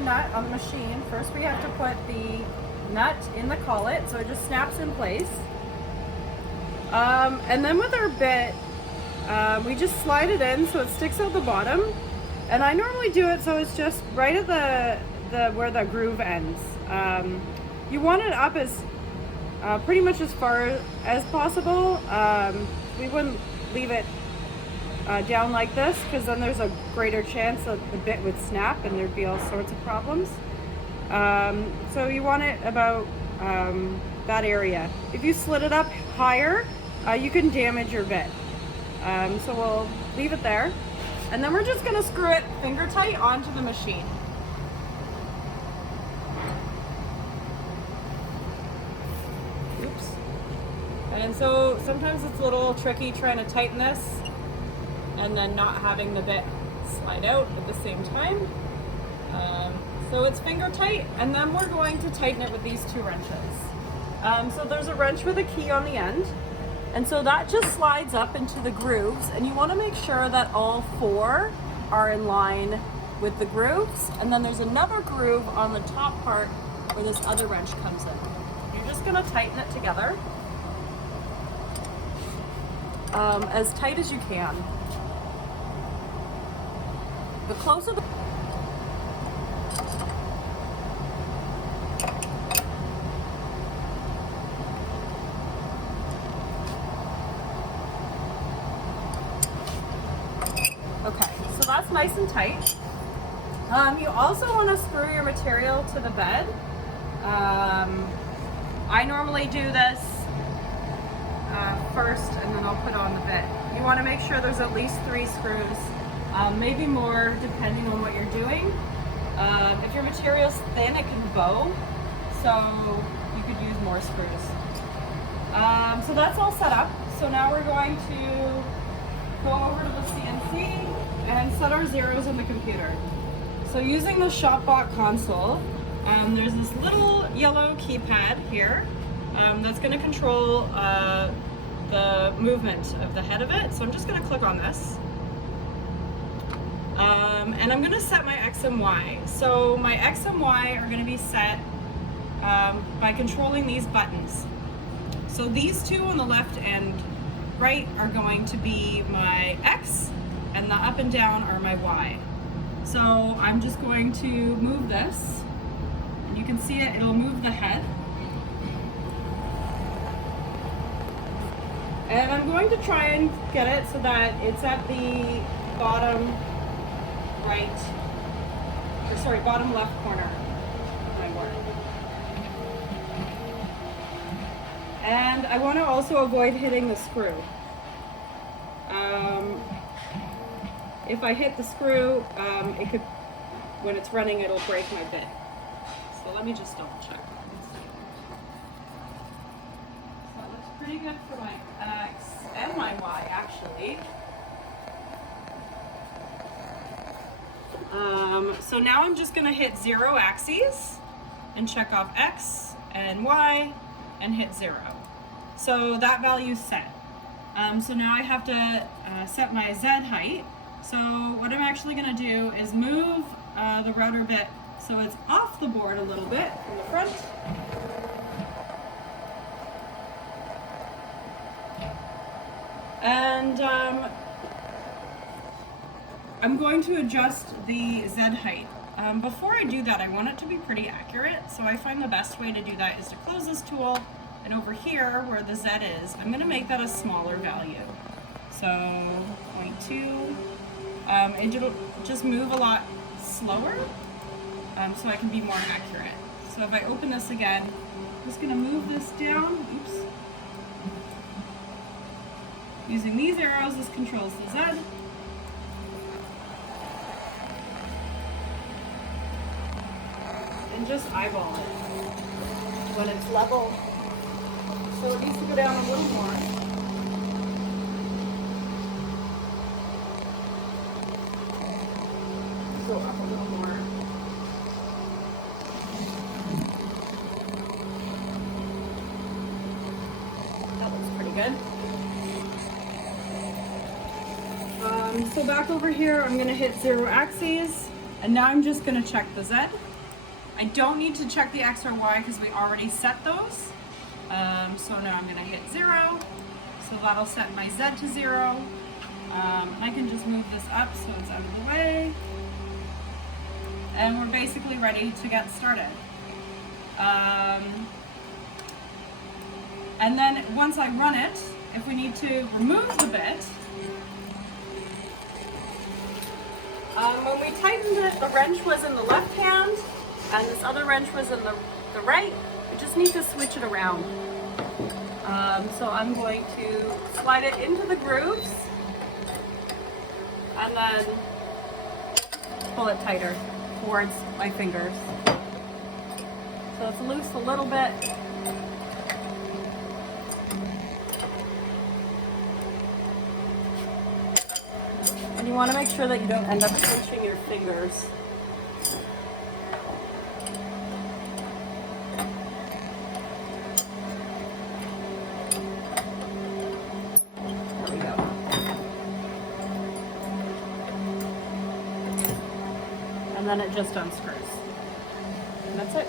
nut on the machine, first we have to put the nut in the collet so it just snaps in place. And then with our bit, we just slide it in so it sticks out the bottom. And I normally do it so it's just right at the where the groove ends. You want it up as pretty much as far as possible. We wouldn't leave it down like this because then there's a greater chance that the bit would snap and there'd be all sorts of problems. So you want it about that area. If you slit it up higher, you can damage your bit. So we'll leave it there. And then we're just gonna screw it finger tight onto the machine. Oops. And so sometimes it's a little tricky trying to tighten this and then not having the bit slide out at the same time. So it's finger tight, and then we're going to tighten it with these two wrenches. So there's a wrench with a key on the end, and so that just slides up into the grooves, and you want to make sure that all four are in line with the grooves, and then there's another groove on the top part where this other wrench comes in. You're just going to tighten it together as tight as you can. The closer the Okay, so that's nice and tight. You also want to screw your material to the bed. I normally do this first and then I'll put on the bit. You want to make sure there's at least 3 screws, maybe more depending on what you're doing. If your material's thin, it can bow, so you could use more screws. So that's all set up. So now we're going to go over to the CNC and set our zeros in the computer. So using the ShopBot console, there's this little yellow keypad here that's going to control the movement of the head of it. So I'm just going to click on this. And I'm going to set my X and Y. So my X and Y are going to be set by controlling these buttons. So these two on the left and right are going to be my X, and the up and down are my Y. So I'm just going to move this, and you can see it'll move the head. And I'm going to try and get it so that it's at the bottom right, or sorry, bottom left corner of my work. And I want to also avoid hitting the screw. If I hit the screw, it could, when it's running, it'll break my bit. So let me just double check. So it looks pretty good for my X and my Y, actually. So now I'm just going to hit 0 axes and check off X and Y and hit 0. So that value's set. So now I have to set my Z height. So what I'm actually going to do is move the router bit so it's off the board a little bit from the front. And I'm going to adjust the Z height. Before I do that, I want it to be pretty accurate, so I find the best way to do that is to close this tool, and over here where the Z is, I'm going to make that a smaller value. So 0.2, it'll just move a lot slower, so I can be more accurate. So if I open this again, I'm just going to move this down. Oops. Using these arrows, this controls the Z. And just eyeball it when it's level. So it needs to go down a little more. Go up a little more. That looks pretty good. So back over here, I'm going to hit 0 axes, and now I'm just going to check the Z. I don't need to check the X or Y because we already set those. So now I'm gonna hit 0. So that'll set my Z to 0. I can just move this up so it's out of the way. And we're basically ready to get started. And then once I run it, if we need to remove the bit, when we tightened it, the wrench was in the left hand and this other wrench was in the right. We just need to switch it around. So I'm going to slide it into the grooves and then pull it tighter towards my fingers. So it's loose a little bit. And you want to make sure that you don't end up pinching your fingers. There we go. And then it just unscrews. And that's it.